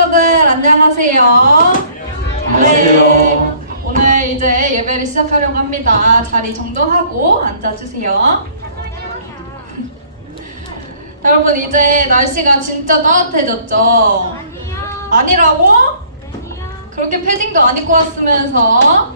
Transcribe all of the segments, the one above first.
친구들 안녕하세요. 네, 오늘 이제 예배를 시작하려고 합니다. 자리 정돈하고 앉아주세요. 여러분 이제 날씨가 진짜 따뜻해졌죠? 아니라고? 그렇게 패딩도 안 입고 왔으면서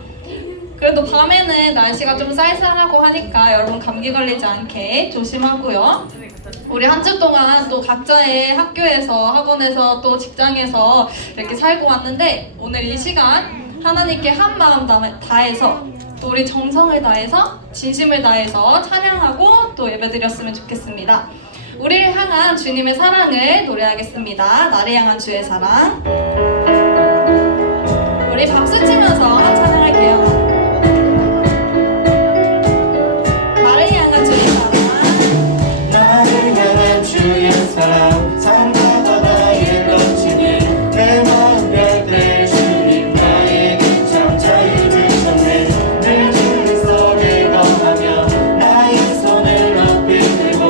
그래도 밤에는 날씨가 좀 쌀쌀하고 하니까 여러분 감기 걸리지 않게 조심하고요. 우리 한 주 동안 또 각자의 학교에서 학원에서 또 직장에서 이렇게 살고 왔는데 오늘 이 시간 하나님께 한 마음 다해서 또 우리 정성을 다해서 진심을 다해서 찬양하고 또 예배드렸으면 좋겠습니다. 우리를 향한 주님의 사랑을 노래하겠습니다. 나를 향한 주의 사랑. 우리 박수 치면서 찬양할게요. 나를 향한 주의 사랑. 나를 향한 주의 사랑 산과 바다에 넘치니 내 마음 별들 주님 나에게 참 자유 주셨네. 늘 주님 속에 거하며 나의 손을 높이 들고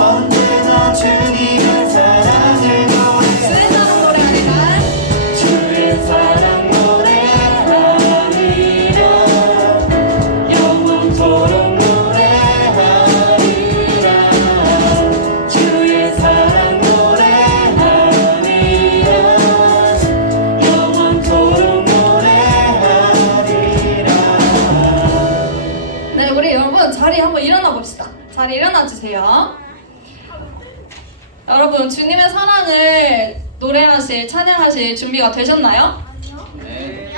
언제나 주님의 사랑을 노래하리라. 주의 사랑 노래하리라. 영원토록 자리 한번 일어나 봅시다. 자리 일어나 주세요. 여러분 주님의 사랑을 노래하실 찬양하실 준비가 되셨나요? 네.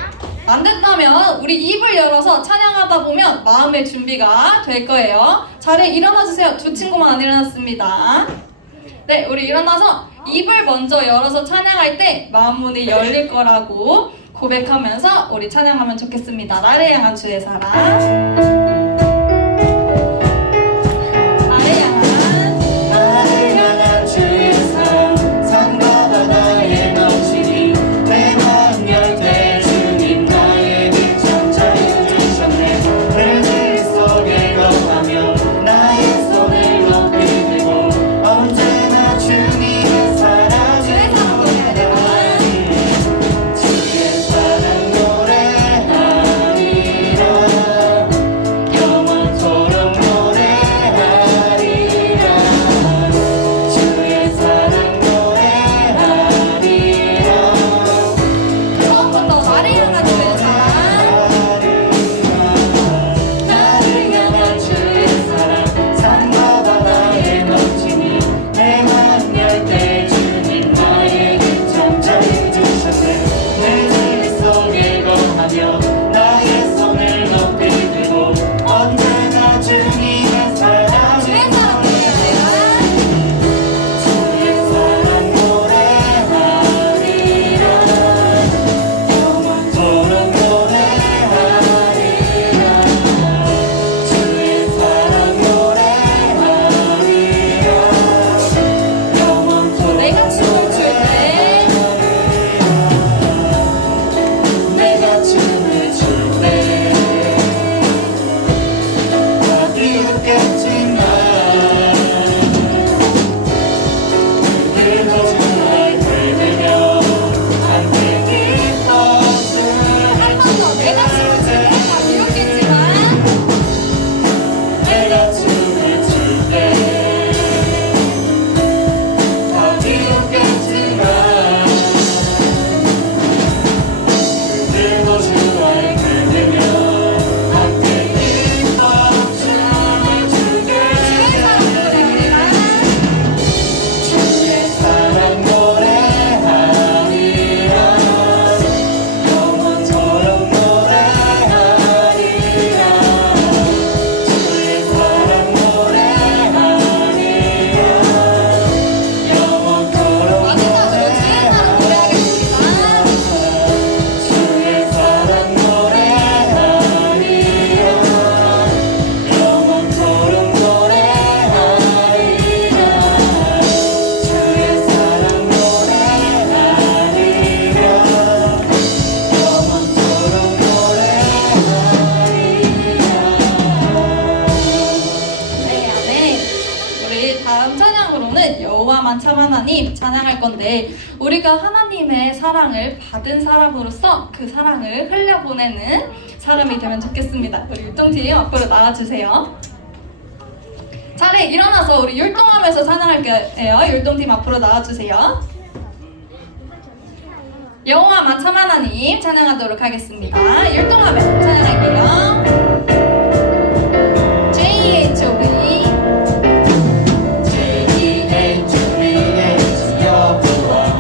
안 됐다면 우리 입을 열어서 찬양하다 보면 마음의 준비가 될 거예요. 자리에 일어나 주세요. 두 친구만 안 일어났습니다. 네, 우리 일어나서 입을 먼저 열어서 찬양할 때 마음 문이 열릴 거라고 고백하면서 우리 찬양하면 좋겠습니다. 나를 향한 주의 사랑. 찬양할 건데 우리가 하나님의 사랑을 받은 사람으로서 그 사랑을 흘려보내는 사람이 되면 좋겠습니다. 우리 율동팀 앞으로 나와주세요. 자리 일어나서 우리 율동하면서 찬양할게요. 율동팀 앞으로 나와주세요. 여호와 만참 하나님 찬양하도록 하겠습니다. 율동하면서 찬양할게요. JHOV JEHVH 여호와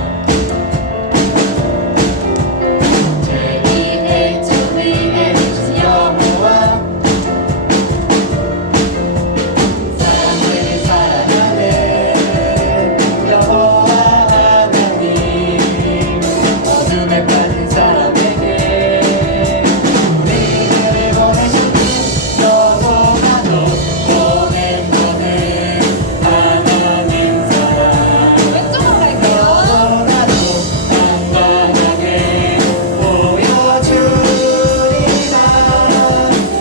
JEHVH 여호와 사람들이 사랑하는 여호와 하나님 어둠에 빠진 사람에게 우리를 보내셨니 너도 나도 보낸 거는 하나님 사랑 왼쪽으로 갈게요. 너도 나도 당당하게 보여주리라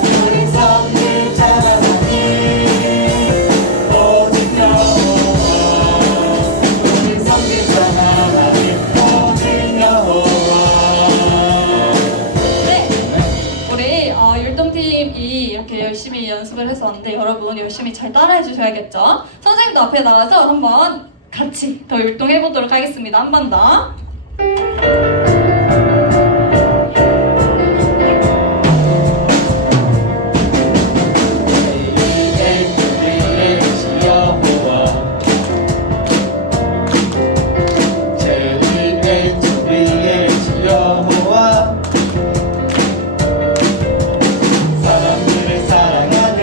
우리 섬길 자라나니 오직 여호와 우리 섬길 자라나니 오직 여호와 네, 우리 율동팀이 이렇게 열심히 연습을 해서 왔는데 여러분 열심히 잘 따라해 주셔야겠죠? 선생님도 앞에 나와서 한번 같이 더 율동해 보도록 하겠습니다. 한 번 더. JEHVH 여호와 JEHVH 여호와 사람들을 사랑하는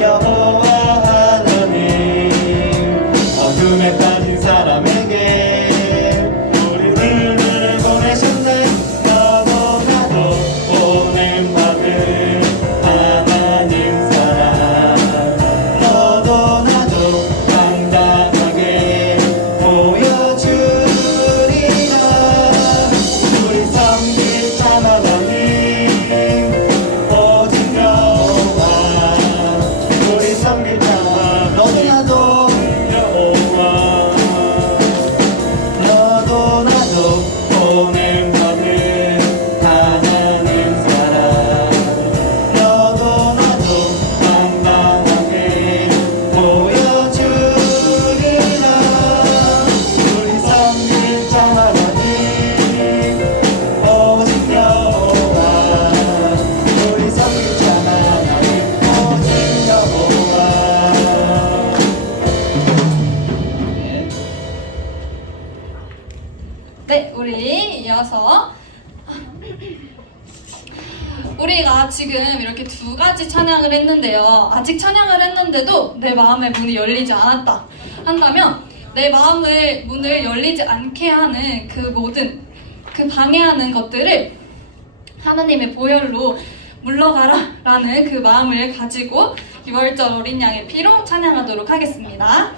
여호와 하나님 어둠에 빠진 사람에게 우리를 보내셨네 너도 나도 보냄받은 하나님 사랑 너도 나도 당당하게 보여주리라 우리 섬길 자마다님 오직 여호와 우리 섬길 자마 너도 나도 여호와 너도 나도 보냄받은 하나님 사랑 너도 나도 당당하게 보여주리라 우리 섬길 자마다님 오직 여호와 우리 섬길 자마다님 오직 여호와 네, 우리 이어서 우리가 지금 이렇게 두 가지 찬양을 했는데요. 아직 찬양을 했는데도 내 마음의 문이 열리지 않았다 한다면 내 마음을 문을 열리지 않게 하는 그 모든 그 방해하는 것들을 하나님의 보혈로 물러가라 라는 그 마음을 가지고 6월절 어린 양의 피로 찬양하도록 하겠습니다.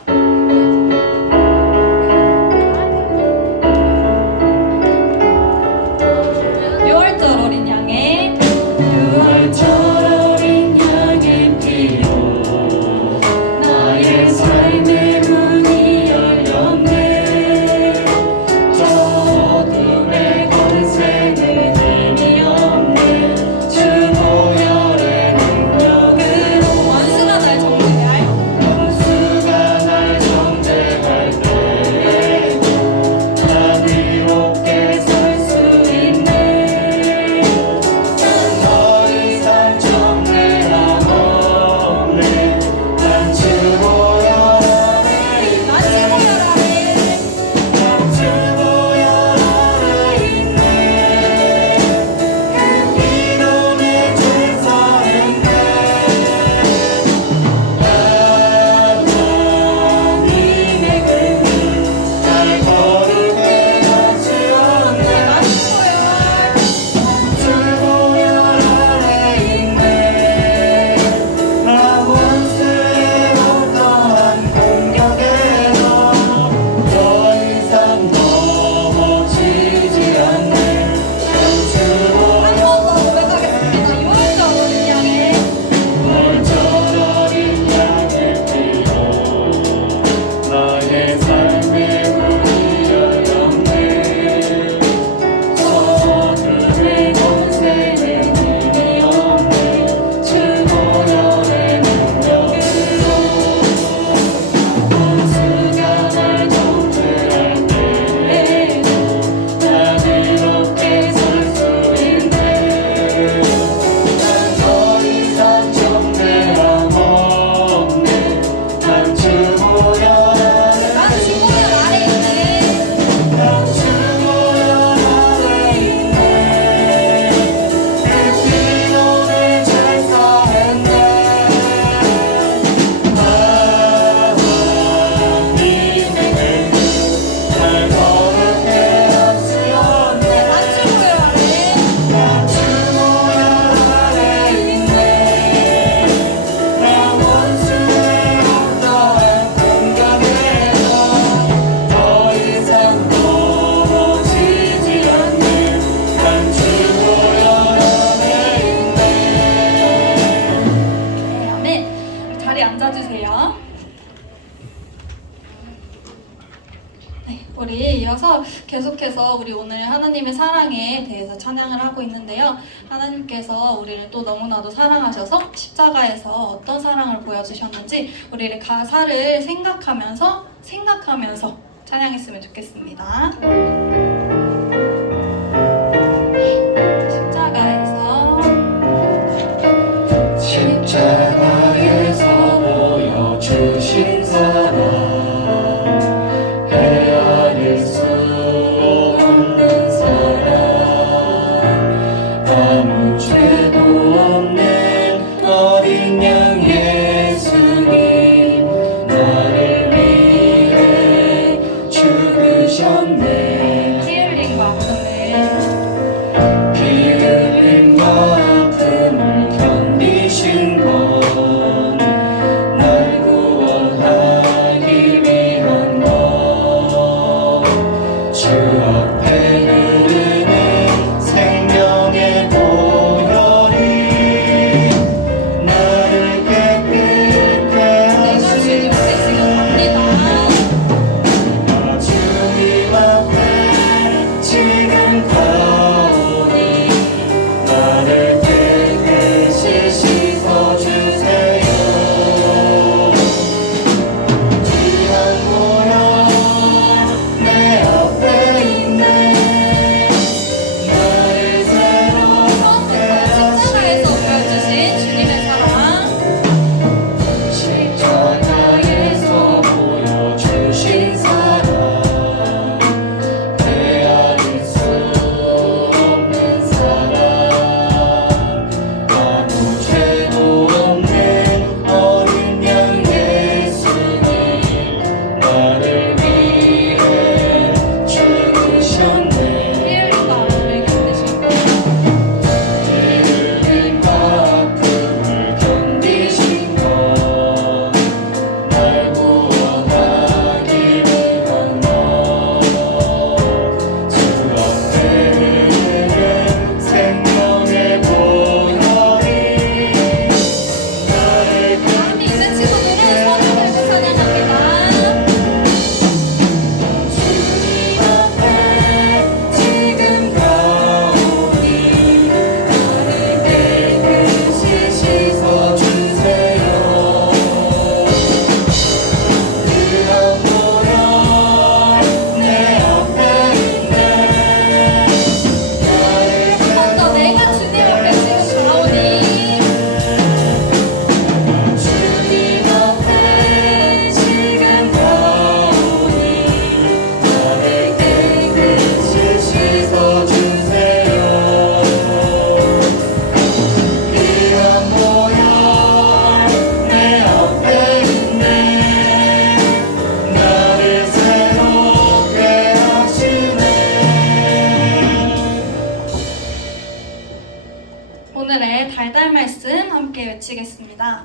6월절 어린 양의 6월절 어린 양의 피로 나의 삶의 문이 열렸네 저 어둠의 권세는 힘이 없네 주 보혈의 능력으로 원수가 날 정죄하여 원수가 날 네, 우리 이어서 계속해서 우리 오늘 하나님의 사랑에 대해서 찬양을 하고 있는데요. 하나님께서 우리를 또 너무나도 사랑하셔서 십자가에서 어떤 사랑을 보여주셨는지 우리를 가사를 생각하면서 찬양했으면 좋겠습니다. 십자가에서 보여주신 사랑 헤아릴 수 없는 사랑 아무 죄도 없는 어린 양 예수님 나를 위해 죽으셨네 피 흘림과 아픔을 피 흘림과 아픔을 견디신 것 날 구원하기 위한 것 주 앞에 흐르는 생명의 보혈이 나를 깨끗게 내가 주님 앞에 지금 갑니다. 하시나 주님 앞에 지금 가오니 나를 깨끗이 씻어주세요 귀한 보혈 내 앞에 있네 나를 새롭게 십자가에서 보여주신 주님의 사랑 십자가에서 보여주신 사랑 헤아릴 수 없는 사랑 아무 죄도 없는 어린 양 예수님 나를 위해 죽으셨네 피 흘림과 아픔을 견디시고 흘림과 아픔을 견디신 것 날 구원하기 위한 것주 앞에 흐르는 생명의 보혈이 나를 마음이 있는 친구들은 손을 들고 찬양합니다. 주님 앞에 지금 가오니 나를 깨끗이 씻어주세요 귀한 보혈 내 앞에 있네 나를 한 번 더 내가 주님 앞에 지금 가오니 주님 앞에 지금 가오니 나를 깨끗이 씻어주세요 귀한 보혈 내 앞에 있네 나를 새롭게 하시네 오늘의 달달 말씀 함께 외치겠습니다.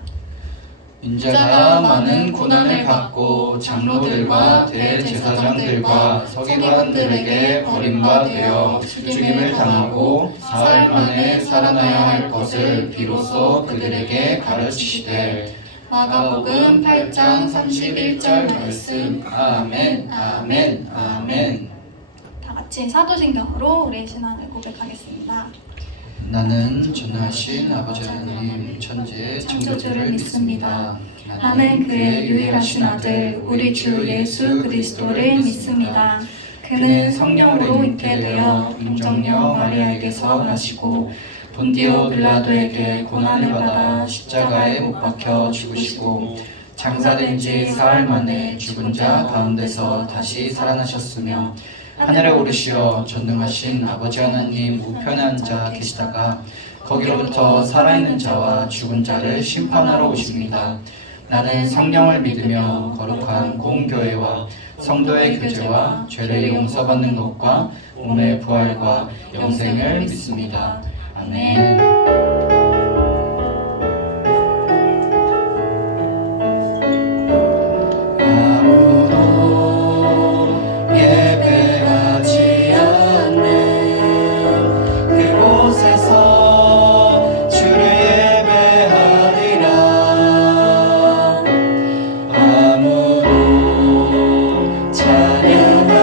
인자가 많은 고난을 받고 장로들과 대제사장들과 서기관들에게 버림받아 죽임을 당하고 사흘 만에 살아나야 할 것을 비로소 그들에게 가르치시되 마가복음 8장 31절 말씀 아멘 아멘 아멘. 다 같이 사도신경으로 우리의 신앙을 고백하겠습니다. 나는 전능하신 아버지 하나님 천지의 창조주를 믿습니다. 나는 그의 유일하신 아들 우리 주 예수 그리스도를 믿습니다. 그는 성령으로 잉태 되어 동정녀 마리아에게서 나시고 본디오 빌라도에게 고난을 받아 십자가에 못 박혀 죽으시고 장사된 지 사흘 만에 죽은 자 가운데서 다시 살아나셨으며 하늘에 오르시어 전능하신 아버지 하나님 우편에 앉아 계시다가 거기로부터 살아있는 자와 죽은 자를 심판하러 오십니다. 나는 성령을 믿으며 거룩한 공교회와 성도의 교제와 죄를 용서받는 것과 몸의 부활과 영생을 믿습니다. 아멘. 아무도 예배하지 않는 그곳에서 주를 예배하리라 아무도 찬양하지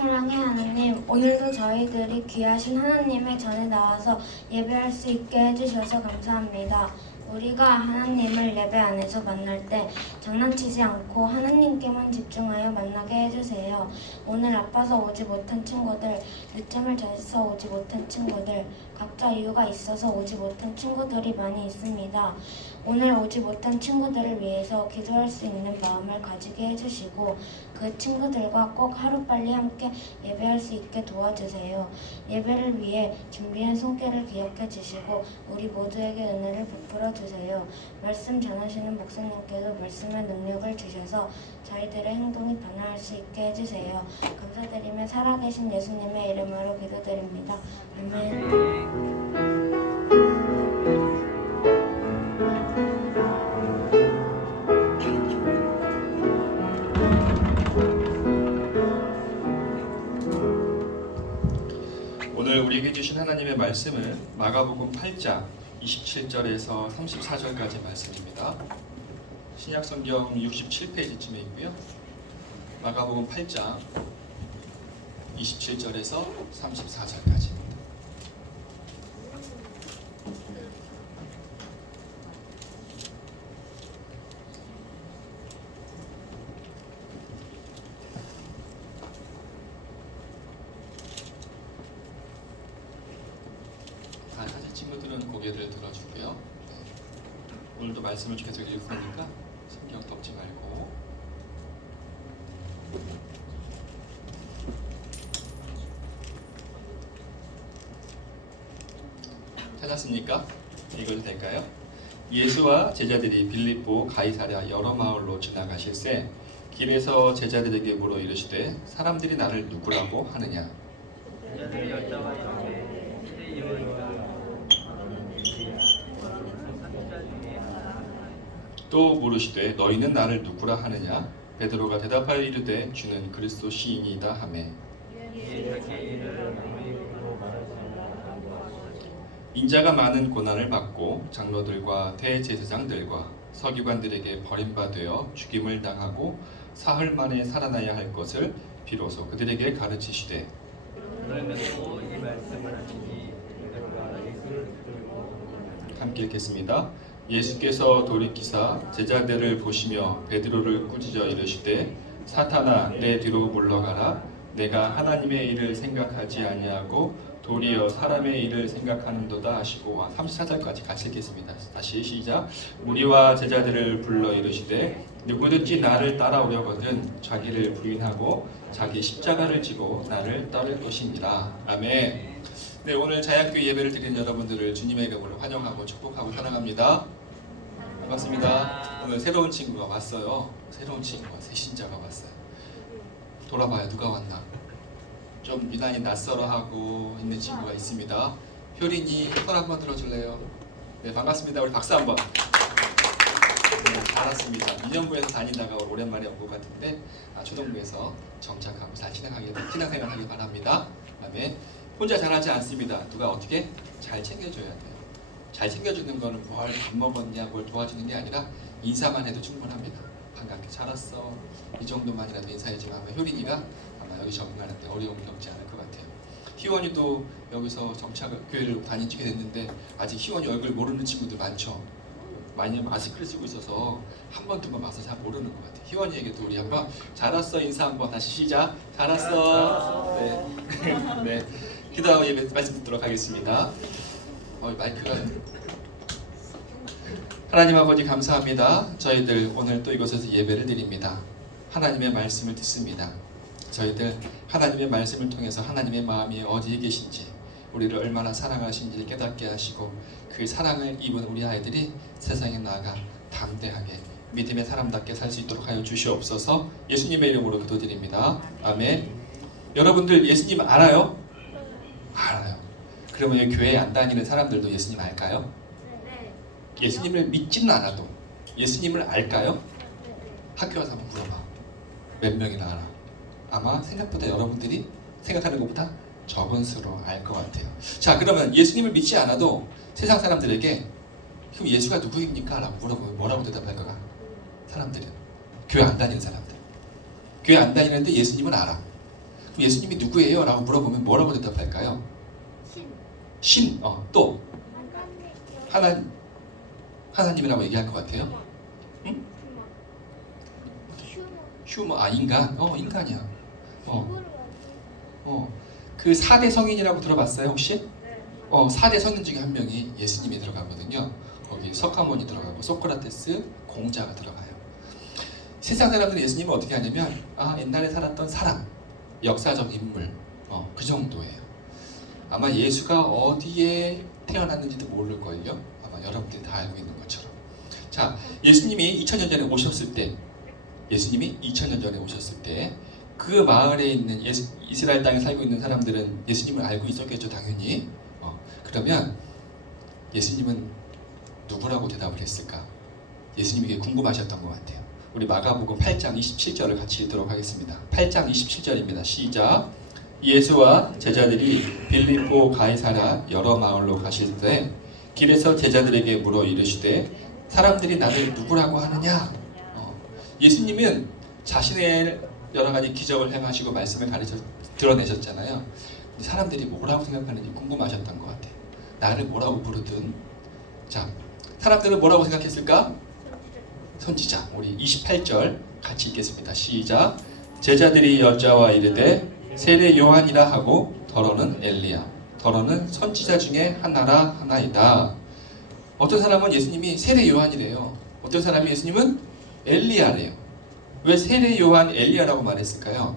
사랑의 하나님, 오늘도 저희들이 귀하신 하나님의 전에 나와서 예배할 수 있게 해주셔서 감사합니다. 우리가 하나님을 예배 안에서 만날 때 장난치지 않고 하나님께만 집중하여 만나게 해주세요. 오늘 아파서 오지 못한 친구들, 늦잠을 자서 오지 못한 친구들, 각자 이유가 있어서 오지 못한 친구들이 많이 있습니다. 오늘 오지 못한 친구들을 위해서 기도할 수 있는 마음을 가지게 해주시고 그 친구들과 꼭 하루빨리 함께 예배할 수 있게 도와주세요. 예배를 위해 준비한 손길을 기억해 주시고 우리 모두에게 은혜를 베풀어 주세요. 말씀 전하시는 목사님께도 말씀의 능력을 주셔서 저희들의 행동이 변화할 수 있게 해주세요. 감사드리며 살아계신 예수님의 이름으로 기도드립니다. 아멘. 오늘 우리에게 주신 하나님의 말씀은 마가복음 8장 27절에서 34절까지 말씀입니다. 신약성경 67페이지쯤에 있고요. 마가복음 8장 27절에서 34절까지. 사실 친구들은 고개를 들어주고요. 오늘도 말씀을 계속 읽을 거니까 신경 덮지 말고. 찾았습니까? 읽어도 될까요? 예수와 제자들이 빌립보 가이사랴 여러 마을로 지나가실새 길에서 제자들에게 물어 이르시되 사람들이 나를 누구라고 하느냐? 또 물으시되 너희는 나를 누구라 하느냐? 베드로가 대답하여 이르되 주는 그리스도 시인이다 하매 인자가 많은 고난을 받고 장로들과 대제사장들과 서기관들에게 버림받아 죽임을 당하고 사흘 만에 살아나야 할 것을 비로소 그들에게 가르치시되 함께 읽겠습니다. 예수께서 돌이키사 제자들을 보시며 베드로를 꾸짖어 이르시되 사탄아 내 뒤로 물러가라. 내가 하나님의 일을 생각하지 아니하고 도리어 사람의 일을 생각하는도다 하시고 34절까지 같이 읽겠습니다. 다시 시작. 우리와 제자들을 불러 이르시되 누구든지 나를 따라오려거든 자기를 부인하고 자기 십자가를 지고 나를 따를 것이니라. 아멘. 네, 오늘 자양교회 예배를 드리는 여러분들을 주님의 이름으로 환영하고 축복하고 사랑합니다. 반갑습니다. 오늘 새로운 친구가 왔어요. 새로운 친구가 새신자가 왔어요. 돌아봐요. 누가 왔나? 좀 유난히 낯설어하고 있는 친구가 있습니다. 효린이 손 한번 들어줄래요? 네, 반갑습니다. 우리 박수 한번. 네, 잘왔습니다. 민영구에서 다니다가 오랜만에 온 것 같은데 초등부에서 정착하고 잘 신앙생활 하길 바랍니다. 그다음에 혼자 잘하지 않습니다. 누가 어떻게 잘 챙겨줘야 돼요. 잘 챙겨주는 거는 뭘 밥 먹었냐 뭘 도와주는 게 아니라 인사만 해도 충분합니다. 반갑게 잘 왔어. 이 정도만이라도 인사해주면 아마 효린이가 아마 여기 적응하는데 어려움이 없지 않을 것 같아요. 희원이도 여기서 교회를 다니게 됐는데 아직 희원이 얼굴 모르는 친구들 많죠. 많이 마스크를 쓰고 있어서 한 번 두 번 와서 잘 모르는 것 같아요. 희원이에게도 우리 한번 잘 왔어 인사 한번 다시 시작. 잘 왔어. 네. 네. 기도 예배 말씀 듣도록 하겠습니다. 마이크가 하나님 아버지 감사합니다. 저희들 오늘 또 이곳에서 예배를 드립니다. 하나님의 말씀을 듣습니다. 저희들 하나님의 말씀을 통해서 하나님의 마음이 어디에 계신지 우리를 얼마나 사랑하신지 깨닫게 하시고 그 사랑을 입은 우리 아이들이 세상에 나아가 담대하게 믿음의 사람답게 살 수 있도록 하여 주시옵소서. 예수님의 이름으로 기도드립니다. 아멘. 여러분들 예수님 알아요? 알아요. 그러면 교회에 안 다니는 사람들도 예수님 알까요? 예수님을 믿지는 않아도 예수님을 알까요? 학교 가서 한번 물어봐. 몇 명이나 알아? 아마 생각보다 여러분들이 생각하는 것보다 적은 수로 알 것 같아요. 자, 그러면 예수님을 믿지 않아도 세상 사람들에게 그럼 예수가 누구입니까? 라고 물어보면 뭐라고 대답할 거가? 사람들은 교회 안 다니는 사람들. 교회 안 다니는데 예수님은 알아. 그럼 예수님이 누구예요? 라고 물어보면 뭐라고 대답할까요? 신. 또 하나님이라고 얘기할 것 같아요. 응? 휴머. 인간. 인간이야. 그 4대 성인이라고 들어봤어요 혹시? 4대 성인 중에 한 명이 예수님이 들어가거든요. 거기 석가모니 들어가고 소크라테스, 공자가 들어가요. 세상 사람들은 예수님을 어떻게 하냐면 옛날에 살았던 사람, 역사적 인물, 그 정도예요. 아마 예수가 어디에 태어났는지도 모를걸요. 아마 여러분들이 다 알고 있는 것처럼. 자, 예수님이 2000년 전에 오셨을 때 그 마을에 있는 이스라엘 땅에 살고 있는 사람들은 예수님을 알고 있었겠죠, 당연히. 그러면 예수님은 누구라고 대답을 했을까? 예수님이 궁금하셨던 것 같아요. 우리 마가복음 8장 27절을 같이 읽도록 하겠습니다. 8장 27절입니다. 시작. 예수와 제자들이 빌립보 가이사랴 여러 마을로 가실 때 길에서 제자들에게 물어 이르시되 사람들이 나를 누구라고 하느냐? 예수님은 자신의 여러 가지 기적을 행하시고 말씀을 드러내셨잖아요. 사람들이 뭐라고 생각하는지 궁금하셨던 것 같아요. 나를 뭐라고 부르든. 자, 사람들은 뭐라고 생각했을까? 선지자. 우리 28절 같이 읽겠습니다. 시작. 제자들이 여자와 이르되 세례 요한이라 하고 더러는 엘리야, 더러는 선지자 중에 하나이다. 어떤 사람은 예수님이 세례 요한이래요. 어떤 사람이 예수님은 엘리야래요. 왜 세례 요한 엘리야라고 말했을까요?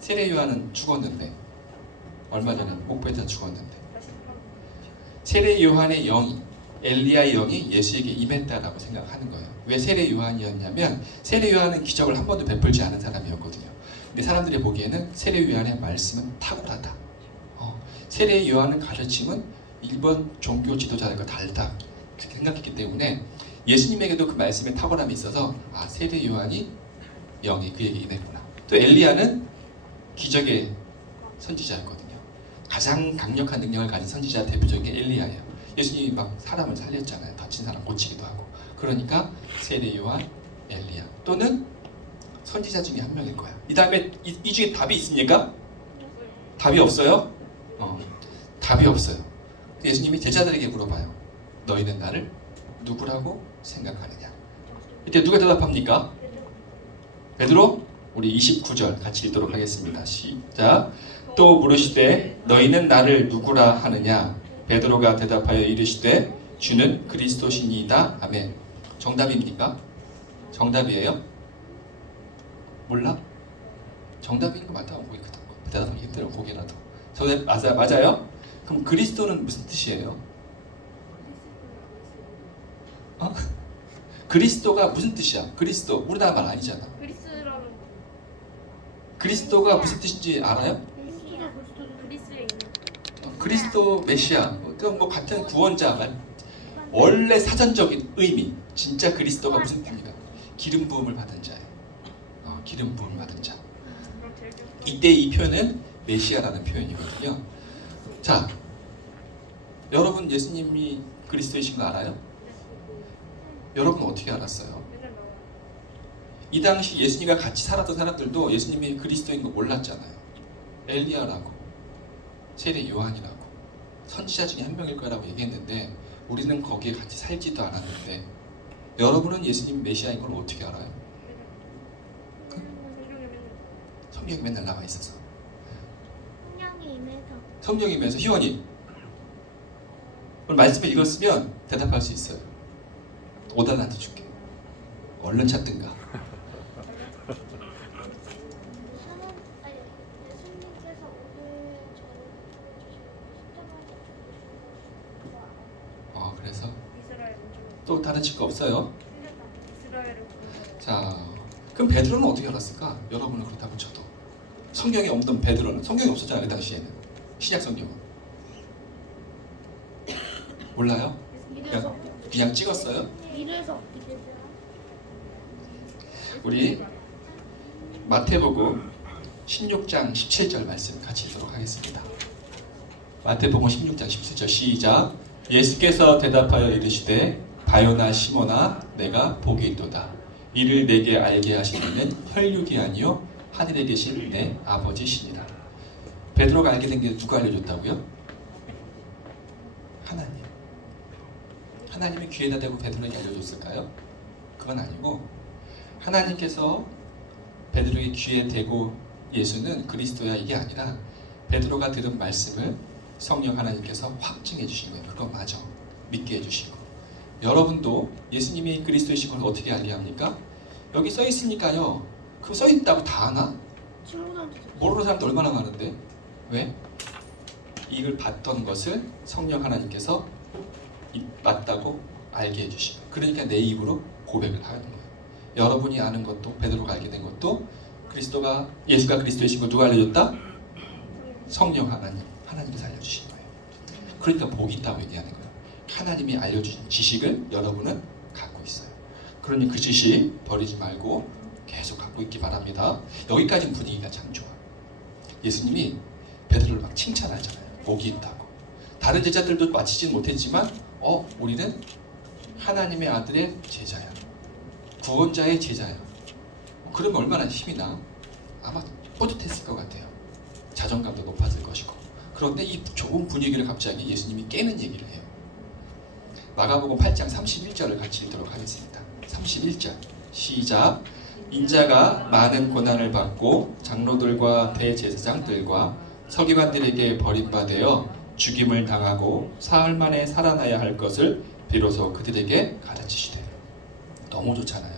세례 요한은 죽었는데, 얼마 전에 목베에서 죽었는데, 세례 요한의 영이, 엘리야의 영이 예수에게 임했다라고 생각하는 거예요. 왜 세례 요한이었냐면 세례 요한은 기적을 한 번도 베풀지 않은 사람이었거든요. 근데 사람들이 보기에는 세례 요한의 말씀은 탁월하다. 세례 요한의 가르침은 일본 종교 지도자들과 다르다. 그렇게 생각했기 때문에 예수님에게도 그 말씀에 탁월함이 있어서 세례 요한이 영이 그에게 임했구나. 또 엘리야는 기적의 선지자였거든요. 가장 강력한 능력을 가진 선지자 대표적인 게 엘리야예요. 예수님이 막 사람을 살렸잖아요. 다친 사람 고치기도 하고. 그러니까 세례 요한, 엘리야 또는 선지자 중에 한 명일 거야. 이 다음에 이 중에 답이 있습니까? 답이 없어요? 답이 없어요. 예수님이 제자들에게 물어봐요. 너희는 나를 누구라고 생각하느냐? 이때 누가 대답합니까? 베드로? 우리 29절 같이 읽도록 하겠습니다. 시작. 또 물으시되 너희는 나를 누구라 하느냐? 베드로가 대답하여 이르시되 주는 그리스도시니이다. 아멘. 정답입니까? 정답이에요? 몰라? 정답인 거 맞다고 고개 크다. 대답하기 힘들어 고개라도. 정답 맞아요? 그럼 그리스도는 무슨 뜻이에요? 그리스도가 무슨 뜻이야? 그리스도 우리나라 말 아니잖아. 그리스도가 무슨 뜻인지 알아요? 그리스도 메시아, 뭐 같은 구원자 말. 원래 사전적인 의미, 진짜 그리스도가 무슨 뜻입니까? 기름 부음을 받은 자예요. 기름 부음을 받은 자. 이때 이 표현은 메시아라는 표현이거든요. 자, 여러분 예수님이 그리스도이신 거 알아요? 여러분 어떻게 알았어요? 이 당시 예수님과 같이 살았던 사람들도 예수님이 그리스도인 거 몰랐잖아요. 엘리야라고, 세례 요한이라고, 선지자 중에 한 명일 거라고 얘기했는데 우리는 거기에 같이 살지도 않았는데 여러분은 예수님 메시아인 걸 어떻게 알아요? 성경에 맨날 나와 있어서. 성경이 임해서. 희원이 오늘 말씀을 읽었으면 대답할 수 있어요. 5달란트 줄게. 얼른 찾든가. 그래서 또 다른 친구 없어요? 자, 그럼 베드로는 어떻게 알았을까? 여러분은 그렇다고 쳐도 성경에 없는 베드로는, 성경이 없었잖아요. 그 당시에는 신약 성경은. 몰라요? 그냥 찍었어요? 우리 마태복음 16장 17절 말씀 같이 읽도록 하겠습니다. 마태복음 16장 17절 시작. 예수께서 대답하여 이르시되 바요나 시몬아 내가 복이 있도다. 이를 내게 알게 하신 이는 혈육이 아니요 하늘에 계신 내 아버지시니라. 베드로가 알게 된 게 누가 알려줬다고요? 하나님. 하나님이 귀에다 대고 베드로에게 알려줬을까요? 그건 아니고 하나님께서 베드로의 귀에 대고 예수는 그리스도야 이게 아니라 베드로가 들은 말씀을 성령 하나님께서 확증해 주신 거예요. 그거 맞아. 믿게 해주시고. 여러분도 예수님이 그리스도이신 걸 어떻게 알게 합니까? 여기 써 있으니까요. 그거 써 있다고 다 아나? 모르는 사람도 얼마나 많은데. 왜? 이걸 봤던 것을 성령 하나님께서 맞다고 알게 해주시고, 그러니까 내 입으로 고백을 하는 거예요. 여러분이 아는 것도, 베드로가 알게 된 것도, 그리스도가, 예수가 그리스도이신 걸 누가 알려줬다? 성령 하나님께서 알려주신 거예요. 그러니까 복이 있다고 얘기하는 거예요. 하나님이 알려주신 지식을 여러분은 갖고 있어요. 그러니 그 지식 버리지 말고 계속 갖고 있기 바랍니다. 여기까지는 분위기가 참 좋아. 예수님이 베드로를 막 칭찬하잖아요. 복이 있다고. 다른 제자들도 마치지는 못했지만 우리는 하나님의 아들의 제자야. 구원자의 제자야. 그러면 얼마나 힘이 나? 아마 뿌듯했을 것 같아요. 자존감도 높아질 것이고. 그런데 이 좋은 분위기를 갑자기 예수님이 깨는 얘기를 해요. 마가복음 8장 31절을 같이 읽도록 하겠습니다. 31절 시작. 인자가 많은 고난을 받고 장로들과 대제사장들과 서기관들에게 버림받아 죽임을 당하고 사흘 만에 살아나야 할 것을 비로소 그들에게 가르치시되. 너무 좋잖아요.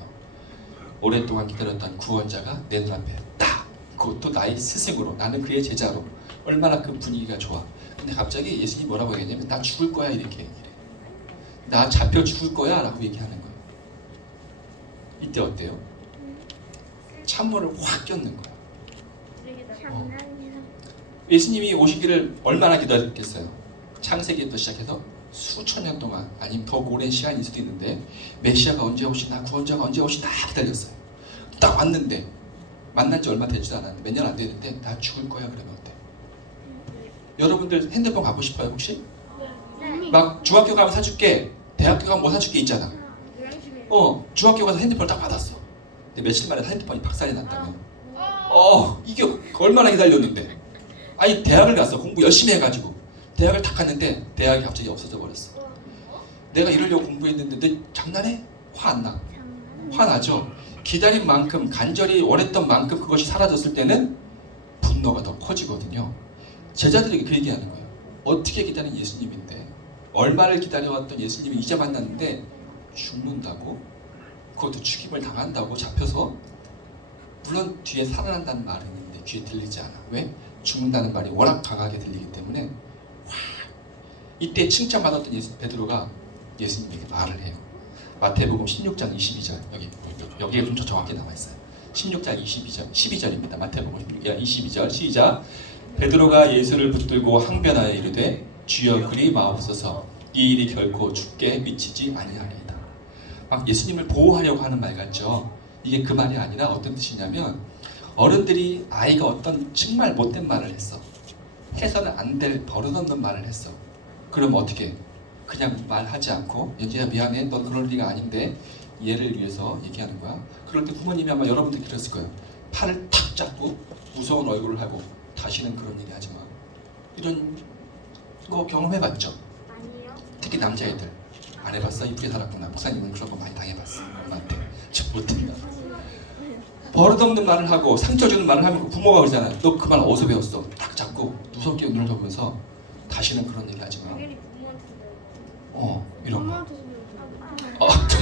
오랫동안 기다렸던 구원자가 내 눈앞에 딱, 그것도 나의 스승으로, 나는 그의 제자로. 얼마나 그 분위기가 좋아. 근데 갑자기 예수님이 뭐라고 얘기했냐면 나 죽을 거야 이렇게 얘기해. 나 잡혀 죽을 거야 라고 얘기하는 거예요. 이때 어때요? 찬물을 확 꼈는 거야. 예수님이 오시기를 얼마나 기다렸겠어요? 창세기부터 시작해서 수천 년 동안, 아니면 더 오랜 시간일 수도 있는데 메시아가 언제 오시나, 구원자가 언제 오시나 기다렸어요. 딱 왔는데 만난 지 얼마 되지도 않았는데, 몇 년 안 됐는데 나 죽을 거야 그러면 어때? 여러분들 핸드폰 갖고 싶어요 혹시? 막 중학교 가면 사줄게, 대학교 가면 뭐 사줄게 있잖아. 중학교 가서 핸드폰을 딱 받았어. 근데 며칠 만에 핸드폰이 박살이 났다며. 이게 얼마나 기다렸는데. 아니 대학을 갔어. 공부 열심히 해가지고 대학을 딱 갔는데 대학이 갑자기 없어져 버렸어. 내가 이러려고 공부했는데 너 장난해? 화 안 나? 화나죠? 기다린 만큼, 간절히 원했던 만큼 그것이 사라졌을 때는 분노가 더 커지거든요. 제자들에게 그 얘기하는 거예요. 어떻게 기다린 예수님인데, 얼마를 기다려왔던 예수님이 이제 만났는데 죽는다고? 그것도 죽임을 당한다고 잡혀서? 물론 뒤에 살아난다는 말은 있는데 귀에 들리지 않아. 왜? 죽는다는 말이 워낙 강하게 들리기 때문에. 이때 칭찬받았던 베드로가 예수님에게 말을 해요. 마태복음 16장 22절, 여기에 좀 정확히 나와있어요. 16장 12절입니다. 마태복음 22절 시작. 베드로가 예수를 붙들고 항변하여 이르되 주여 그리 마옵소서, 이 일이 결코 죽게 미치지 아니하리이다. 막 예수님을 보호하려고 하는 말 같죠. 이게 그 말이 아니라 어떤 뜻이냐면, 어른들이 아이가 어떤 정말 못된 말을 했어. 해서는 안 될 버릇없는 말을 했어. 그럼 어떻게? 그냥 말하지 않고 연지야 미안해, 넌 그럴 리가 아닌데, 얘를 위해서 얘기하는 거야. 그럴 때 부모님이 아마 여러분들 그랬을 거예요. 팔을 탁 잡고 무서운 얼굴을 하고 다시는 그런 얘기 하지 마. 이런 거 경험해봤죠? 아니요. 특히 남자애들 안 해봤어? 이쁘게 살았구나. 목사님은 그런 거 많이 당해봤어. 엄마한테 저 못한다. 버릇없는 말을 하고 상처 주는 말을 하면 부모가 그러잖아요. 너 그 말 어디서 배웠어? 딱 잡고 무섭게 눈을 감으면서 다시는 그런 얘기 하지 마. 이런 거.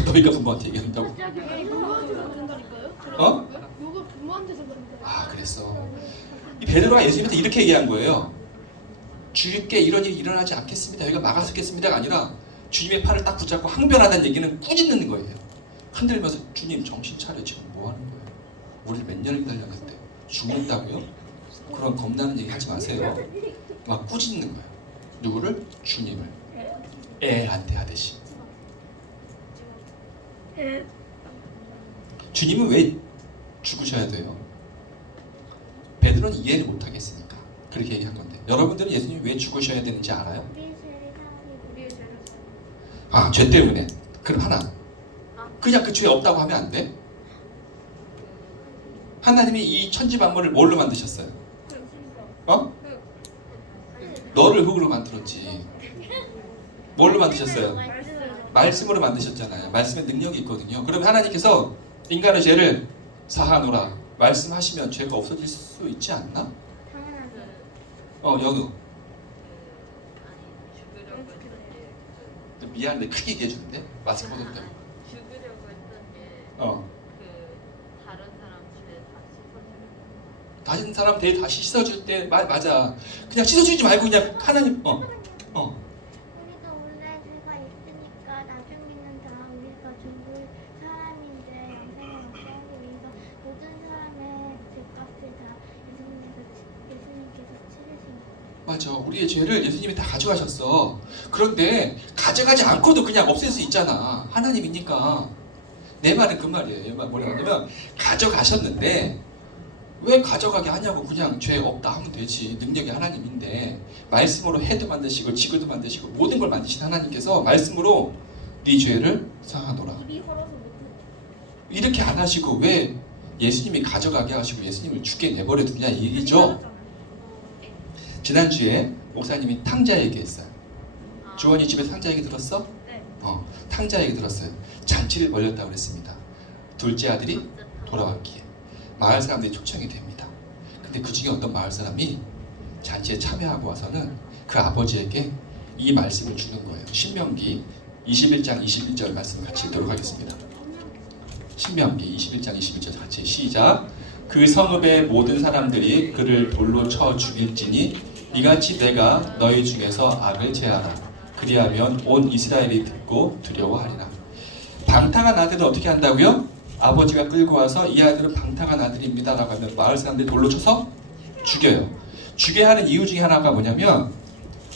너희가 부모한테 얘기한다고? 요거 부모한테서 그런다. 그랬어. 이 베드로가 예수님한테 이렇게 얘기한 거예요. 주님께 이런 일이 일어나지 않겠습니다. 여기가 막아서겠습니다가 아니라 주님의 팔을 딱 붙잡고 항변하다는 얘기는 꾸짖는 거예요. 흔들면서 주님 정신 차려, 지금 뭐 하는 거예요? 우리를 몇 년을 기다렸는데 죽는다고요? 그런 겁나는 얘기 하지 마세요. 막 꾸짖는 거예요. 누구를? 주님을. 애한테 하듯이. 주님은 왜 죽으셔야 돼요? 베드로는 이해를 못하겠으니까 그렇게 얘기한 건데, 여러분들은 예수님이 왜 죽으셔야 되는지 알아요? 죄 때문에. 그럼 하나, 그냥 그 죄 없다고 하면 안 돼? 하나님이 이 천지 만물을 뭘로 만드셨어요? 어? 너를 흙으로 만들었지. 뭘로 만드셨어요? 말씀으로 만드셨잖아요. 말씀에 능력이 있거든요. 그럼 하나님께서 인간의 죄를 사하노라 말씀하시면 죄가 없어질 수 있지 않나? 연우. 미안한데 크게 얘기해 주는데 마스크 벗어도 되고. 죽으려고 했던 게 어. 그 다른 사람 죄 다 씻어주는 다른 사람 대 다시 씻어줄 때 맞아. 그냥 씻어주지 말고 그냥 하나님 우리가 원래 죄가 있으니까 나중에는 다 우리가 죽을 사람인데 영생을 얻게 하기 위해서 모든 사람의 죄값을 다 예수님께서 치르신 거예요. 맞아. 우리의 죄를 예수님이 다 가져가셨어. 그런데 가져가지 않고도 그냥 없앨 수 있잖아. 하나님이니까. 내 말은 그 말이에요. 얘 말 뭐냐면 가져가셨는데 왜 가져가게 하냐고. 그냥 죄 없다 하면 되지. 능력이 하나님인데 말씀으로 해도 만드시고 지구도 만드시고 모든 걸 만드신 하나님께서 말씀으로 네 죄를 사하노라. 이렇게 안 하시고 왜 예수님이 가져가게 하시고 예수님을 죽게 내버려 두냐 이 얘기죠. 지난주에 목사님이 탕자 얘기했어요. 주원이 집에 탕자 얘기 들었어? 네. 탕자 얘기 들었어요. 잔치를 벌였다고 그랬습니다. 둘째 아들이 돌아왔기에 마을 사람들이 초청이 됩니다. 근데 그 중에 어떤 마을 사람이 잔치에 참여하고 와서는 그 아버지에게 이 말씀을 주는 거예요. 신명기 21장 21절 말씀 같이 읽도록 하겠습니다. 신명기 21장 21절 같이 시작. 그 성읍의 모든 사람들이 그를 돌로 쳐 죽일지니 이같이 내가 너희 중에서 악을 제하라. 그리하면 온 이스라엘이 듣고 두려워하리라. 방탕한 아들은 어떻게 한다고요? 아버지가 끌고 와서 이 아들은 방탕한 아들입니다 라고 하면 마을 사람들이 돌로 쳐서 죽여요. 죽여야 하는 이유 중에 하나가 뭐냐면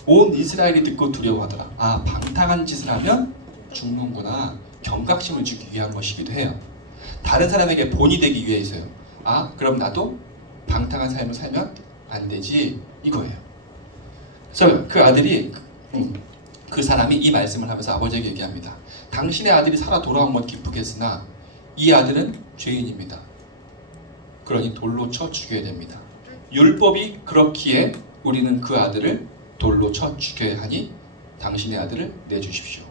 온 이스라엘이 듣고 두려워하더라. 아, 방탕한 짓을 하면 죽는구나. 경각심을 주기 위한 것이기도 해요. 다른 사람에게 본이 되기 위해서요. 아, 그럼 나도 방탕한 삶을 살면 안 되지 이거예요. 그래서 그 아들이 그 사람이 이 말씀을 하면서 아버지에게 얘기합니다. 당신의 아들이 살아 돌아온 건 기쁘겠으나 이 아들은 죄인입니다. 그러니 돌로 쳐 죽여야 됩니다. 율법이 그렇기에 우리는 그 아들을 돌로 쳐 죽여야 하니 당신의 아들을 내주십시오.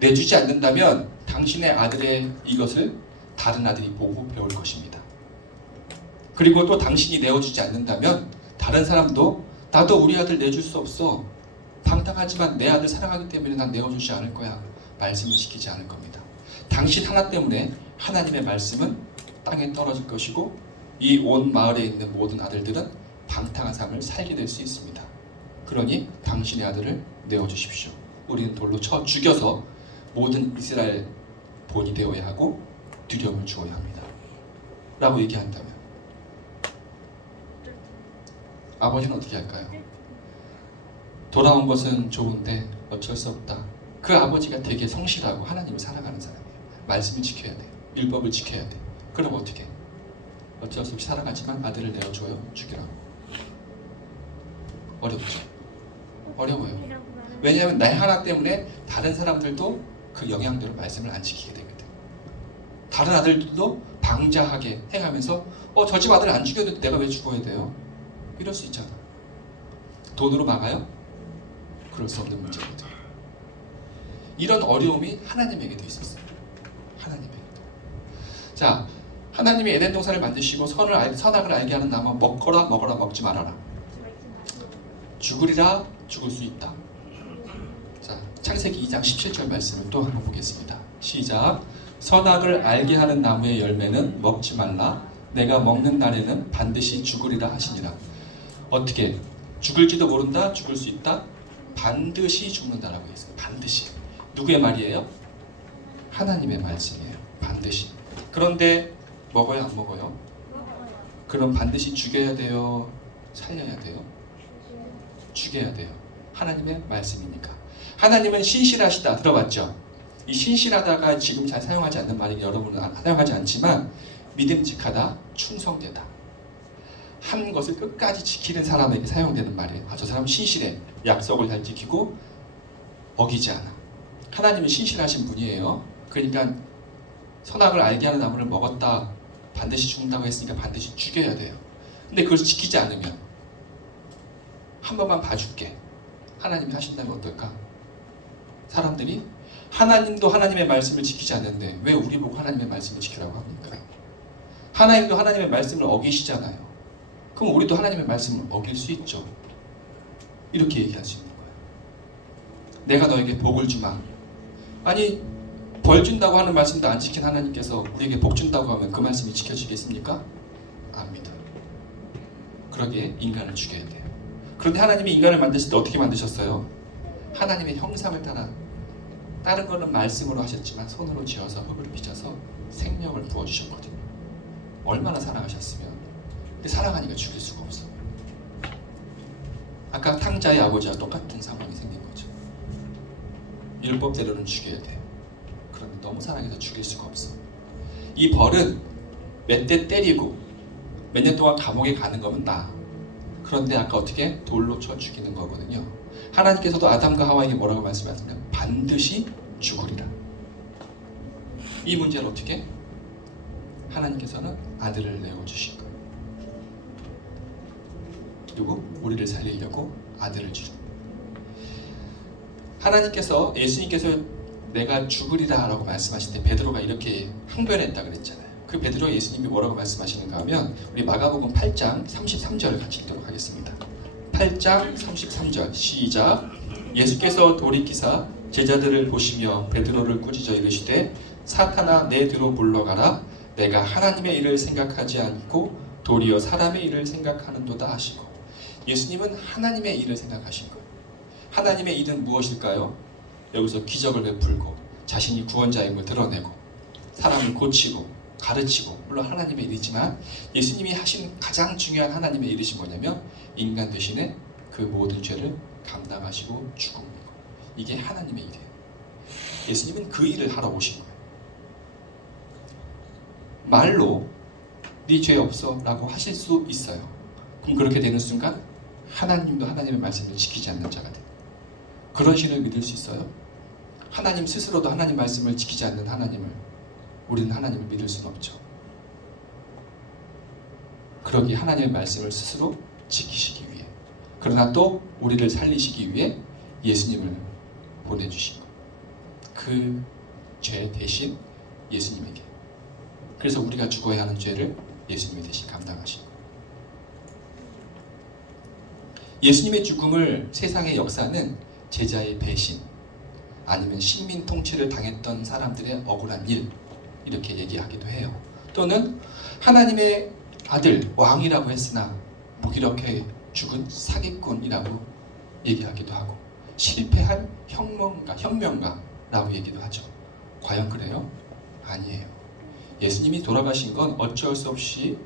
내주지 않는다면 당신의 아들의 이것을 다른 아들이 보고 배울 것입니다. 그리고 또 당신이 내어주지 않는다면 다른 사람도 나도 우리 아들 내줄 수 없어. 방탕하지만 내 아들 사랑하기 때문에 난 내어주지 않을 거야. 말씀을 지키지 않을 겁니다. 당신 하나 때문에 하나님의 말씀은 땅에 떨어질 것이고 이 온 마을에 있는 모든 아들들은 방탕한 삶을 살게 될 수 있습니다. 그러니 당신의 아들을 내어주십시오. 우리는 돌로 쳐 죽여서 모든 이스라엘 본이 되어야 하고 두려움을 주어야 합니다. 라고 얘기한다면 아버지는 어떻게 할까요? 돌아온 것은 좋은데 어쩔 수 없다. 그 아버지가 되게 성실하고 하나님을 사랑하는 사람이에요. 말씀을 지켜야 돼요. 율법을 지켜야 돼요. 그럼 어떻게? 어쩔 수 없이 살아가지만 아들을 내어줘요. 죽이라고. 어렵죠? 어려워요. 왜냐하면 나 하나 때문에 다른 사람들도 그 영향대로 말씀을 안 지키게 되거든. 다른 아들들도 방자하게 행하면서 저 집 아들 안 죽여도 내가 왜 죽어야 돼요? 이럴 수 있잖아. 돈으로 막아요? 그럴 수 없는 문제거든. 이런 어려움이 하나님에게도 있었어요. 하나님에게도. 자, 하나님이 에덴 동산을 만드시고 선악을 알게 하는 나무 먹거라 먹지 말아라. 죽으리라 죽을 수 있다. 자, 창세기 2장 17절 말씀을 또 한번 보겠습니다. 시작. 선악을 알게 하는 나무의 열매는 먹지 말라. 내가 먹는 날에는 반드시 죽으리라 하시니라. 어떻게? 죽을지도 모른다? 죽을 수 있다? 반드시 죽는다라고 했어요. 반드시. 누구의 말이에요? 하나님의 말씀이에요. 반드시. 그런데 먹어요? 안 먹어요? 그럼 반드시 죽여야 돼요? 살려야 돼요? 죽여야 돼요. 하나님의 말씀이니까. 하나님은 신실하시다. 들어봤죠? 이 신실하다가 지금 잘 사용하지 않는 말이 여러분은 사용하지 않지만 믿음직하다, 충성되다. 한 것을 끝까지 지키는 사람에게 사용되는 말이에요. 저 사람은 신실해. 약속을 잘 지키고 어기지 않아. 하나님은 신실하신 분이에요. 그러니까 선악을 알게 하는 나무를 먹었다. 반드시 죽는다고 했으니까 반드시 죽여야 돼요. 근데 그걸 지키지 않으면 한 번만 봐줄게. 하나님이 하신다면 어떨까? 사람들이 하나님도 하나님의 말씀을 지키지 않는데 왜 우리 보고 하나님의 말씀을 지키라고 합니까? 하나님도 하나님의 말씀을 어기시잖아요. 그럼 우리도 하나님의 말씀을 어길 수 있죠. 이렇게 얘기할 수 있는 거예요. 내가 너에게 복을 주마. 아니 벌 준다고 하는 말씀도 안 지킨 하나님께서 우리에게 복 준다고 하면 그 말씀이 지켜지겠습니까? 안 믿어요. 그러기에 인간을 죽여야 돼요. 그런데 하나님이 인간을 만드실 때 어떻게 만드셨어요? 하나님의 형상을 따라 다른 거는 말씀으로 하셨지만 손으로 지어서 흙을 빚어서 생명을 부어주셨거든요. 얼마나 사랑하셨으면. 근데 사랑하니까 죽일 수가 없어. 아까 탕자의 아버지와 똑같은 상황이 생긴 거죠. 율법대로는 죽여야 돼요. 그런데 너무 사랑해서 죽일 수가 없어. 이 벌은 몇 대 때리고 몇 년 동안 감옥에 가는 거면 나. 그런데 아까 어떻게? 돌로 쳐 죽이는 거거든요. 하나님께서도 아담과 하와에게 뭐라고 말씀하셨냐면 반드시 죽으리라. 이 문제를 어떻게? 하나님께서는 아들을 내어주신 거예요. 그리고 우리를 살리려고 아들을 주신 거예요. 하나님께서 예수님께서 내가 죽으리라 라고 말씀하실 때 베드로가 이렇게 항변했다 그랬잖아요. 그 베드로 예수님이 뭐라고 말씀하시는가 하면 우리 마가복음 8장 33절 같이 읽도록 하겠습니다. 8장 33절 시작. 예수께서 돌이키사 제자들을 보시며 베드로를 꾸짖어 이르시되 사탄아 내 뒤로 물러가라. 내가 하나님의 일을 생각하지 않고 도리어 사람의 일을 생각하는도다 하시고. 예수님은 하나님의 일을 생각하신 거예요. 하나님의 일은 무엇일까요? 여기서 기적을 베풀고 자신이 구원자인 걸 드러내고 사람을 고치고 가르치고, 물론 하나님의 일이지만 예수님이 하신 가장 중요한 하나님의 일이신 뭐냐면 인간 대신에 그 모든 죄를 감당하시고 죽은 거. 이게 하나님의 일이에요. 예수님은 그 일을 하러 오신 거예요. 말로 네 죄 없어 라고 하실 수 있어요. 그럼 그렇게 되는 순간 하나님도 하나님의 말씀을 지키지 않는 자가 돼요. 그런 신을 믿을 수 있어요? 하나님 스스로도 하나님 말씀을 지키지 않는 하나님을, 우리는 하나님을 믿을 수는 없죠. 그러기 하나님의 말씀을 스스로 지키시기 위해, 그러나 또 우리를 살리시기 위해 예수님을 보내주신 것. 그 죄 대신 예수님에게. 그래서 우리가 죽어야 하는 죄를 예수님이 대신 감당하신 것. 예수님의 죽음을 세상의 역사는 제자의 배신, 아니면 식민 통치를 당했던 사람들의 억울한 일, 이렇게 얘기하기도 해요. 또는 하나님의 아들, 왕이라고 했으나 무기력해 죽은 사기꾼이라고 얘기하기도 하고, 실패한 혁명가라고 얘기도 하죠. 과연 그래요? 아니에요. 예수님이 돌아가신 건 어쩔 수 없이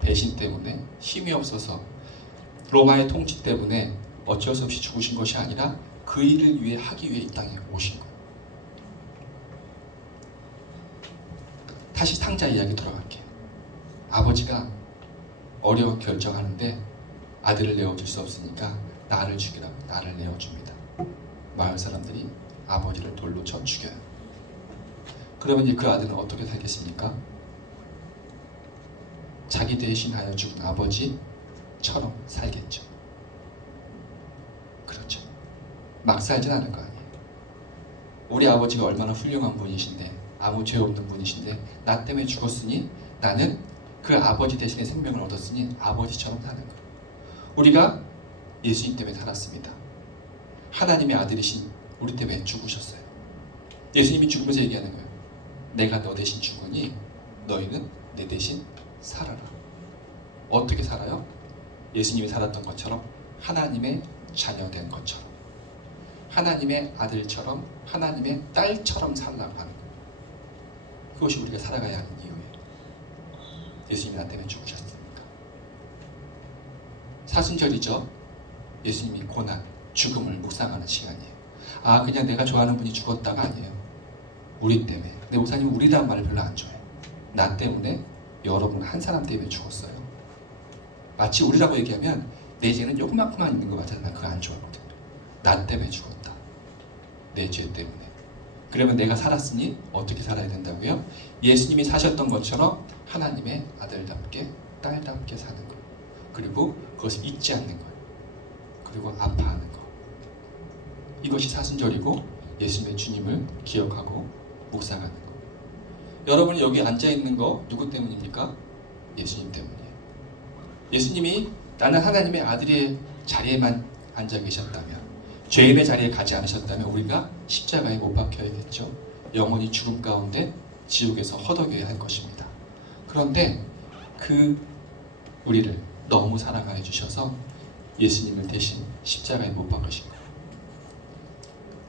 배신 때문에, 힘이 없어서 로마의 통치 때문에 어쩔 수 없이 죽으신 것이 아니라 그 일을 위해 하기 위해 이 땅에 오신 거예요. 다시 탕자 이야기 돌아갈게요. 아버지가 어려운 결정하는데 아들을 내어줄 수 없으니까 나를 죽이라고 나를 내어줍니다. 마을 사람들이 아버지를 돌로 쳐 죽여요. 그러면 이제 그 아들은 어떻게 살겠습니까? 자기 대신하여 죽은 아버지처럼 살겠죠. 그렇죠. 막 살진 않을 거 아니에요. 우리 아버지가 얼마나 훌륭한 분이신데, 아무 죄 없는 분이신데 나 때문에 죽었으니 나는 그 아버지 대신에 생명을 얻었으니 아버지처럼 사는 거예요. 우리가 예수님 때문에 살았습니다. 하나님의 아들이신 우리 때문에 죽으셨어요. 예수님이 죽으면서 얘기하는 거예요. 내가 너 대신 죽으니 너희는 내 대신 살아라. 어떻게 살아요? 예수님이 살았던 것처럼 하나님의 자녀된 것처럼, 하나님의 아들처럼, 하나님의 딸처럼 살라고 하는 거예요. 그것이 우리가 살아가야 하는 이유예요. 예수님이 나 때문에 죽으셨으니까. 사순절이죠. 예수님이 고난, 죽음을 묵상하는 시간이에요. 아, 그냥 내가 좋아하는 분이 죽었다가 아니에요. 우리 때문에. 근데 목사님은 우리란 말을 별로 안 좋아해요. 나 때문에, 여러분 한 사람 때문에 죽었어요. 마치 우리라고 얘기하면 내 죄는 요만큼만 있는 것 같아서 난 그거 안 좋아하거든요. 나 때문에 죽었다. 내 죄 때문에. 그러면 내가 살았으니 어떻게 살아야 된다고요? 예수님이 사셨던 것처럼 하나님의 아들답게 딸답게 사는 것. 그리고 그것을 잊지 않는 것. 그리고 아파하는 것. 이것이 사순절이고 예수님의 주님을 기억하고 묵상하는 것. 여러분이 여기 앉아있는 거 누구 때문입니까? 예수님 때문이에요. 예수님이 나는 하나님의 아들의 자리에만 앉아 계셨다면, 죄인의 자리에 가지 않으셨다면 우리가 십자가에 못 박혀야겠죠. 영원히 죽음 가운데 지옥에서 허덕여야 할 것입니다. 그런데 그 우리를 너무 사랑하여 주셔서 예수님을 대신 십자가에 못 박으신 거예요.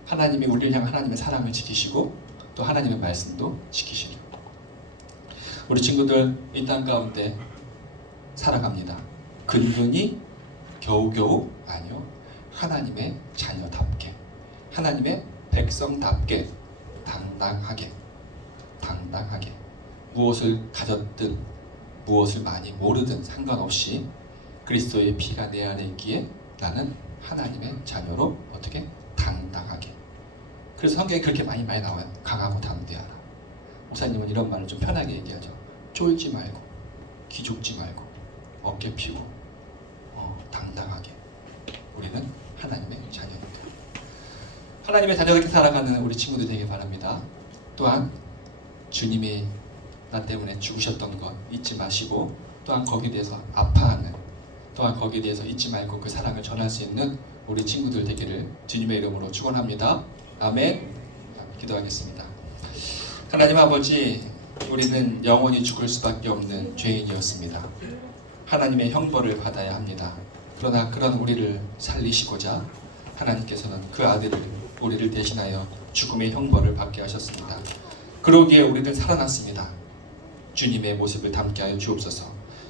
하나님이 우리를 향한 하나님의 사랑을 지키시고 또 하나님의 말씀도 지키시는 거예요. 우리 친구들 이 땅 가운데 살아갑니다. 근근히 겨우겨우 아니요. 하나님의 자녀답게, 하나님의 백성답게 당당하게 무엇을 가졌든 무엇을 많이 모르든 상관없이 그리스도의 피가 내 안에 있기에 나는 하나님의 자녀로 어떻게 당당하게. 그래서 성경에 그렇게 많이 나와요. 강하고 담대하라. 목사님은 이런 말을 좀 편하게 얘기하죠. 쫄지 말고 기죽지 말고 어깨 펴고 당당하게. 우리는 하나님의 자녀입니다. 하나님의 자녀답게 살아가는 우리 친구들 되길 바랍니다. 또한 주님이 나 때문에 죽으셨던 것 잊지 마시고, 또한 거기에 대해서 아파하는, 또한 거기에 대해서 잊지 말고 그 사랑을 전할 수 있는 우리 친구들 되기를 주님의 이름으로 축원합니다. 아멘. 기도하겠습니다. 하나님 아버지, 우리는 영원히 죽을 수밖에 없는 죄인이었습니다. 하나님의 형벌을 받아야 합니다. 그러나 그런 우리를 살리시고자 하나님께서는 그 아들을 우리를 대신하여 죽음의 형벌을 받게 하셨습니다. 그러기에 우리는 살아났습니다. 주님의 모습을 담게 하여 주옵소서.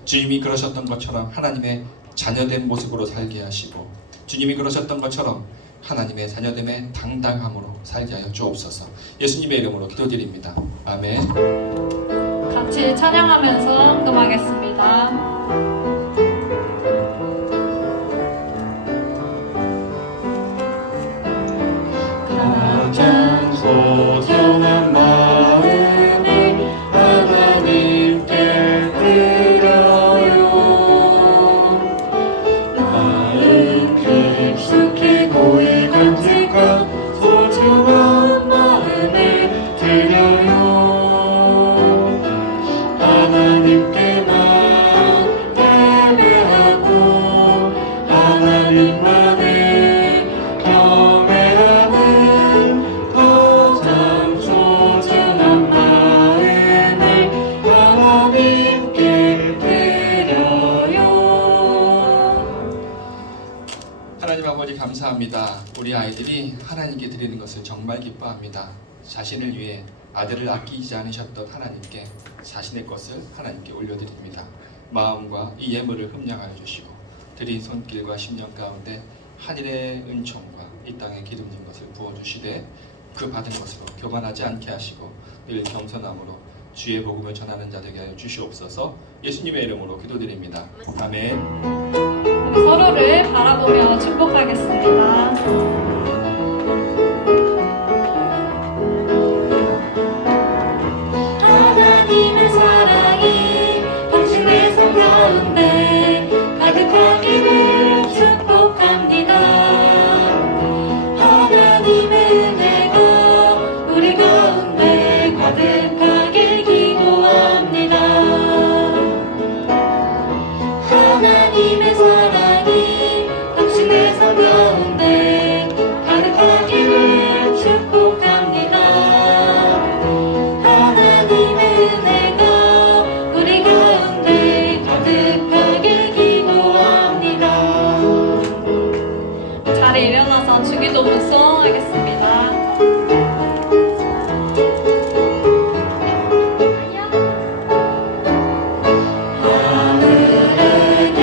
주님이 그러셨던 것처럼 하나님의 자녀된 모습으로 살게 하시고, 주님이 그러셨던 것처럼 하나님의 자녀됨의 당당함으로 살게 하여 주옵소서. 예수님의 이름으로 기도드립니다. 아멘. 같이 찬양하면서 응답하겠습니다. 가장 소중한 마음을 하나님께 드려요. 마음 깊숙이 고이 간직한 소중한 마음을 드려요. 하나님께만 예배하고 하나님만을 경외하는 가장 소중한 마음을 하나님께 드려요. 하나님 아버지 감사합니다. 우리 아이들이 하나님께 드리는 것을 정말 기뻐합니다. 자신을 위해 아들을 아끼지 않으셨던 하나님께 자신의 것을 하나님께 올려드립니다. 마음과 이 예물을 흠량하여 주시고 드린 손길과 심령 가운데 하늘의 은총과 이 땅의 기름진 것을 부어주시되 그 받은 것으로 교만하지 않게 하시고 늘 겸손함으로 주의 복음을 전하는 자 되게 하여 주시옵소서. 예수님의 이름으로 기도드립니다. 아멘. 서로를 바라보며 축복하겠습니다. 하나님의 사랑이 당신의 삶 가운데 가득하기를 축복합니다. 하나님의 은혜가 우리 가운데 가득하길 기도합니다. 하나님의 사랑이 당신의 삶 가운데 가득하기를 축복합니다. 하나님의 은혜가 우리 가운데 가득하길 기도합니다. 자리에 일어나서 주기도 문송하겠습니다. 하늘에게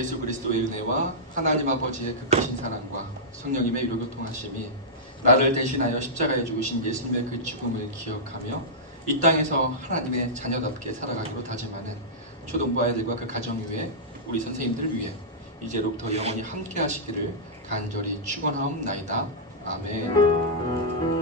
예수 그리스도의 은혜와 하나님 아버지의 그 크신 사랑과 성령님의 위로교통하심이 나를 대신하여 십자가에 죽으신 예수님의 그 죽음을 기억하며 이 땅에서 하나님의 자녀답게 살아가기로 다짐하는 초등부 아이들과 그 가정 위에 우리 선생님들 위해 이제로부터 영원히 함께 하시기를 간절히 축원하옵나이다. 아멘.